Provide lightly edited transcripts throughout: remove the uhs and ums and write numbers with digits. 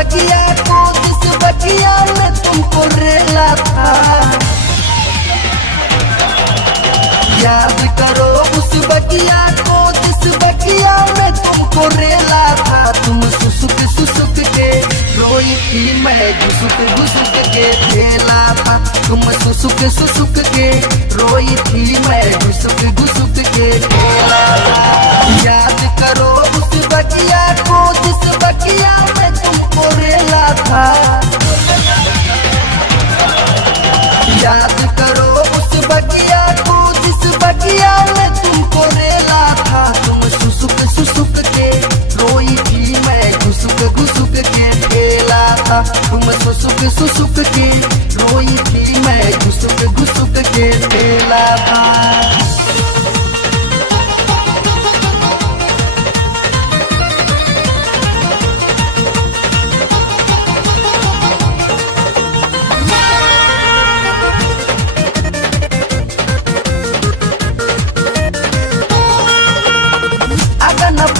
बगिया को, जिस बगिया में तुमको रेला था। याद करो उस बगिया को, जिस बगिया में तुमको रेला था। तुम सुसुक सुसुक के रोई थी, मैं घुसुक घुसुक के खेला था। तुम सुसुक सुसुक के रोई थी, मैं घुसुक घुसुक के खेला था। याद करो उस बगिया को, जिस बगिया में तुमको रेला था। याद करो उस बगिया को, जिस बगिया में तुमको रेला था। तुम सुसुक सुसुक के रोई थी, मैं घुसुक घुसुक के खेला था। तुम सुसुक सुसुक के रोई थी, मैं घुसुक घुसुक के खेला था।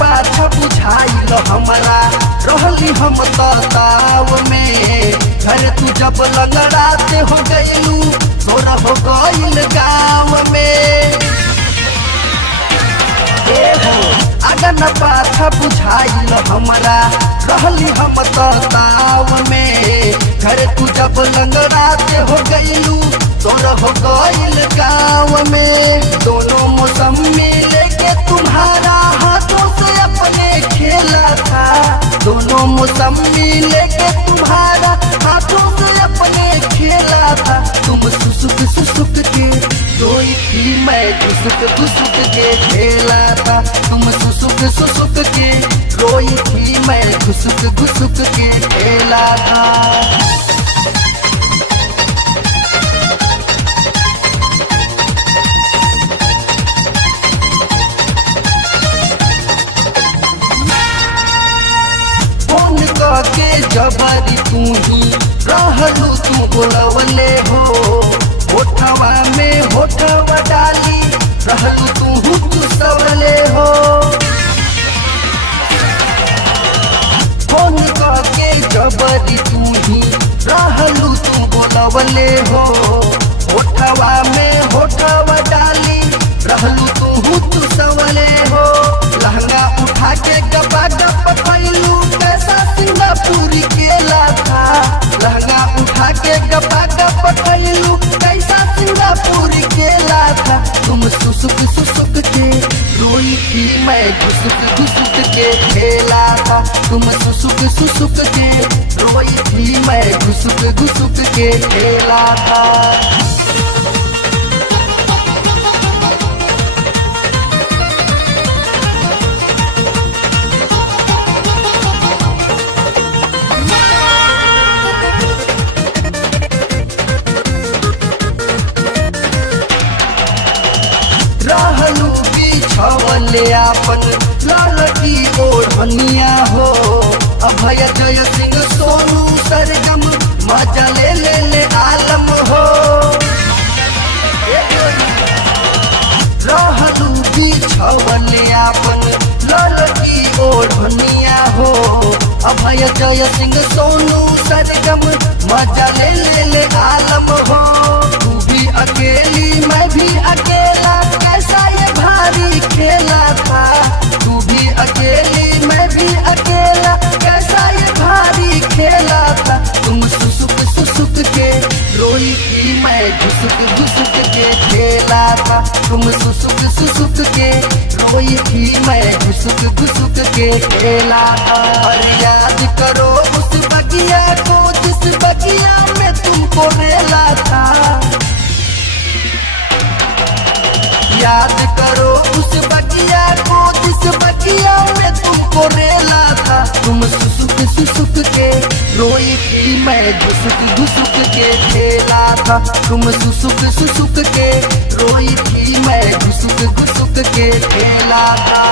पाछा बुझाइल हमारा रहली हम ताव में। घर तू जब लंगड़ाते हो गईलू, तोरा हो गईल गाँव में। अगन पाछा बुझाइल हमारा रहली हम ताव में। घर तू जब लंगड़ाते हो गईलू, तोरा हो गईल गाँव में। दोनों मौसम में लेके तुम्हारा हाथों से अपने खेला था। दोनों मौसमी लेके तुम्हारा हाथों से अपने खेला था। तुम सुसुक सुसुक के रोई थी, मैं घुसुक घुसुक के खेला था। तुम सुसुक सुसुक के रोई थी, मैं घुसुक घुसुक के खेला था। के जबरी तू ही रहलू, तू बोलवले हो। होठवा में होठवा डाली रहलू, तू सवले हो। फोन के जबरी तू ही रहलू, तू बोलवले हो। होठवा में होठवा डाली रहलू, तू सवले हो। लहंगा उठा के गपा गप कैलू, कैसा सिंगापुरी केला था। लहंगा उठा के गपा गप कैलू, कैसा सिंगापुरी केला था। तुम सुसुक सुसुक के रोई थी, मैं घुसुक घुसुक के खेला था। तुम सुसुक सुसुक के रोई थी, मैं घुसुक घुसुक के खेला था। रहलू बिछवले आपन ललकी ओढ़निया हो। अभय जय सिंह सोनू सरगम मजा ले ले ले आलम हो। रहलू बिछवले आपन ललकी ओढ़निया हो। अभय जय सिंह सोनू सरगम मजा ले ले ले आलम हो। तू भी अकेली मैं भी अकेला, कैसा ये भारी खेला था। तू भी अकेली मैं भी अकेला, कैसा ये भारी खेला था। तुम सुसुक सुसुक के रोई थी, मैं घुसुक घुसुक के खेला था। तुम सुसुक सुसुक के रोई थी, मैं घुसुक घुसुक के खेला था। और याद करो उस बगिया को, जिस बगिया में तुमको रेला था। याद करो उस बगिया को, जिस बगिया में तुमको रेला था। तुम सुसुक सुसुक के रोई थी, मैं घुसुक घुसुक के खेला था। तुम सुसुक सुसुक के रोई थी, मैं घुसुक घुसुक के खेला था।